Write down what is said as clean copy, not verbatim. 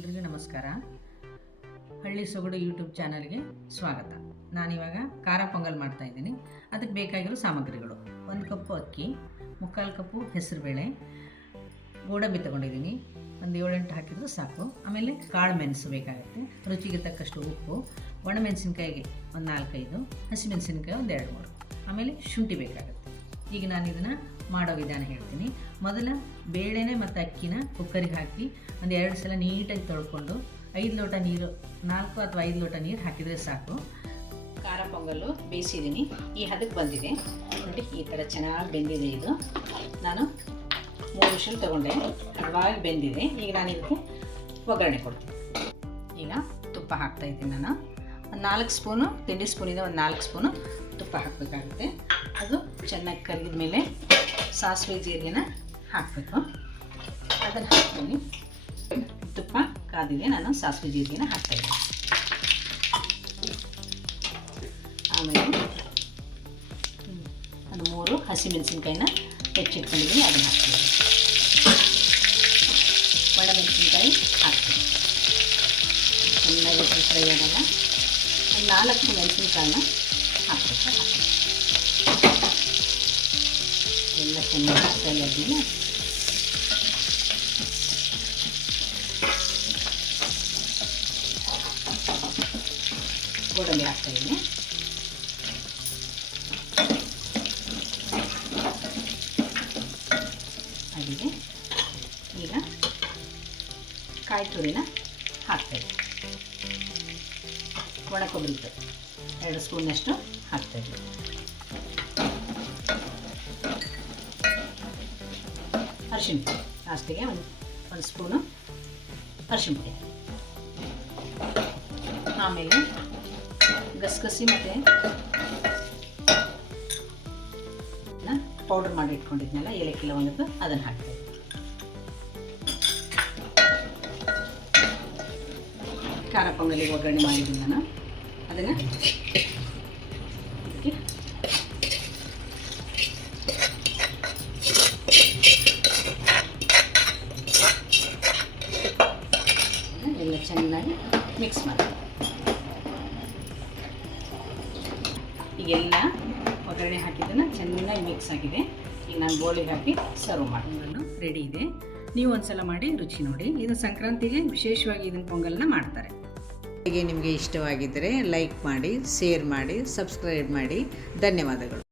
ಎಲ್ರಿಗೂ ನಮಸ್ಕಾರ. ಹಳ್ಳಿ ಸೊಗಡು ಯೂಟ್ಯೂಬ್ ಚಾನಲ್ಗೆ ಸ್ವಾಗತ. ನಾನಿವಾಗ ಖಾರ ಪೊಂಗಲ್ ಮಾಡ್ತಾಯಿದ್ದೀನಿ. ಅದಕ್ಕೆ ಬೇಕಾಗಿರೋ ಸಾಮಗ್ರಿಗಳು: 1 ಕಪ್ಪು ಅಕ್ಕಿ, 3/4 ಕಪ್ಪು ಹೆಸರುಬೇಳೆ, ಗೋಡಂಬಿ ತೊಗೊಂಡಿದ್ದೀನಿ, ಒಂದು 7-8 ಹಾಕಿದ್ರು ಸಾಕು. ಆಮೇಲೆ ಕಾಳು ಮೆಣಸು ಬೇಕಾಗುತ್ತೆ, ರುಚಿಗೆ ತಕ್ಕಷ್ಟು ಉಪ್ಪು, ಒಣಮೆಣಸಿನ್ಕಾಯಿಗೆ ಒಂದು 4-5, ಹಸಿಮೆಣಸಿನ್ಕಾಯಿ ಒಂದು 2-3, ಆಮೇಲೆ ಶುಂಠಿ ಬೇಕಾಗುತ್ತೆ. ಈಗ ನಾನು ಇದನ್ನು ಮಾಡೋ ವಿಧಾನ ಹೇಳ್ತೀನಿ. ಮೊದಲು ಬೇಳೆನೆ ಮತ್ತು ಅಕ್ಕಿನ ಕುಕ್ಕರಿಗೆ ಹಾಕಿ ಒಂದು 2 ಸಲ ನೀಟಾಗಿ ತೊಳ್ಕೊಂಡು 5 ಲೋಟ ನೀರು, 4 ಅಥವಾ 5 ಲೋಟ ನೀರು ಹಾಕಿದರೆ ಸಾಕು. ಖಾರ ಪೊಂಗಲ್ಲು ಬೇಯಿಸಿದ್ದೀನಿ, ಈ ಹದಕ್ಕೆ ಬಂದಿದೆ ನೋಡಿ. ಈ ಥರ ಚೆನ್ನಾಗಿ ಬೆಂದಿದೆ. ಇದು ನಾನು 3 ವಿಷಲ್ ತೊಗೊಂಡೆ, ಹದವಾಗಿ ಬೆಂದಿದೆ. ಈಗ ನಾನು ಇದಕ್ಕೆ ಒಗ್ಗರಣೆ ಕೊಡ್ತೀನಿ. ಈಗ ತುಪ್ಪ ಹಾಕ್ತಾಯಿದ್ದೀನಿ. ನಾನು ಒಂದು 4 ಸ್ಪೂನು, ತಿಂಡಿ ಸ್ಪೂನಿಂದ ಒಂದು 4 ಸ್ಪೂನು ತುಪ್ಪ ಹಾಕಬೇಕಾಗುತ್ತೆ. ಅದು ಚೆನ್ನಾಗಿ ಕರಿದ ಮೇಲೆ ಸಾಸಿವೆ ಜೀರಿಗೆನ ಹಾಕಬೇಕು. ಅದನ್ನು ಹಾಕ್ತೀನಿ. ತುಪ್ಪ ಕಾದಿದೆ, ನಾನು ಸಾಸಿವೆ ಜೀರಿಗೆನ ಹಾಕ್ತಾಯಿದ್ದೀನಿ. ಆಮೇಲೆ ಒಂದು 3 ಹಸಿಮೆಣಸಿನ್ಕಾಯಿನ ಹೆಚ್ಚಿಟ್ಕೊಂಡಿದ್ದೀನಿ, ಅದನ್ನು ಹಾಕ್ತೀನಿ. ಒಣಮೆಣಸಿನ್ಕಾಯಿ ಹಾಕ್ತೀನಿ. ಚೆನ್ನಾಗಿ ಫ್ರೈ ಆದಾಗ ಒಂದು 4 ಮೆಣಸಿನ್ಕಾಯಿನ ಹಾಕಬೇಕು. ಎಲ್ಲ ಚೆನ್ನಾಗಿ ಫ್ರೈ ಆದಮೇಲೆ ಗೋಡಂಬಿ ಹಾಕ್ತಾಯಿದ್ದೀನಿ. ಆಗಿದೆ. ಈಗ ಕಾಯಿ ತುರಿನ ಹಾಕ್ತಾಯಿದ್ದೀನಿ. ಒಣ ಕೊಬ್ಬರಿ 2 ಸ್ಪೂನಷ್ಟು ಹಾಕ್ತಾಯಿದ್ದೀನಿ. ಅರಿಶಿಣ ಪುಡಿ ಲಾಸ್ಟಿಗೆ ಒಂದು ಸ್ಪೂನು ಅರಿಶಿಣ ಪುಡಿ. ಆಮೇಲೆ ಗಸಗಸಿ ಮತ್ತು ಪೌಡರ್ ಮಾಡಿ ಇಟ್ಕೊಂಡಿದ್ನಲ್ಲ, ಏಲಕ್ಕಿ ಲವಂಗದ್ದು, ಅದನ್ನು ಹಾಕ್ತೀನಿ. ಖಾರ ಪೊಂಗಲಿಗೆ ಒಗ್ಗರಣೆ ಮಾಡಿದ್ದೀನಿ ನಾನು. ಅದನ್ನು ಎಲ್ಲ ಚೆನ್ನಾಗಿ ಮಿಕ್ಸ್ ಮಾಡಿ. ಈಗೆಲ್ಲ ಒಗ್ಗರಣೆ ಹಾಕಿದ್ದನ್ನು ಚೆನ್ನಾಗಿ ಮಿಕ್ಸ್ ಆಗಿದೆ. ಈಗ ನಾನು ಬೋಳಿಗೆ ಹಾಕಿ ಸರ್ವ್ ಮಾಡೋದು ರೆಡಿ ಇದೆ. ನೀವು ಒಂದ್ಸಲ ಮಾಡಿ ರುಚಿ ನೋಡಿ. ಇದು ಸಂಕ್ರಾಂತಿಗೆ ವಿಶೇಷವಾಗಿ ಇದನ್ನು ಪೊಂಗಲ್ನ ಮಾಡ್ತಾರೆ. ನಿಮಗೆ ಇಷ್ಟವಾಗಿದ್ದರೆ ಲೈಕ್ ಮಾಡಿ, ಶೇರ್ ಮಾಡಿ, ಸಬ್ಸ್ಕ್ರೈಬ್ ಮಾಡಿ. ಧನ್ಯವಾದಗಳು.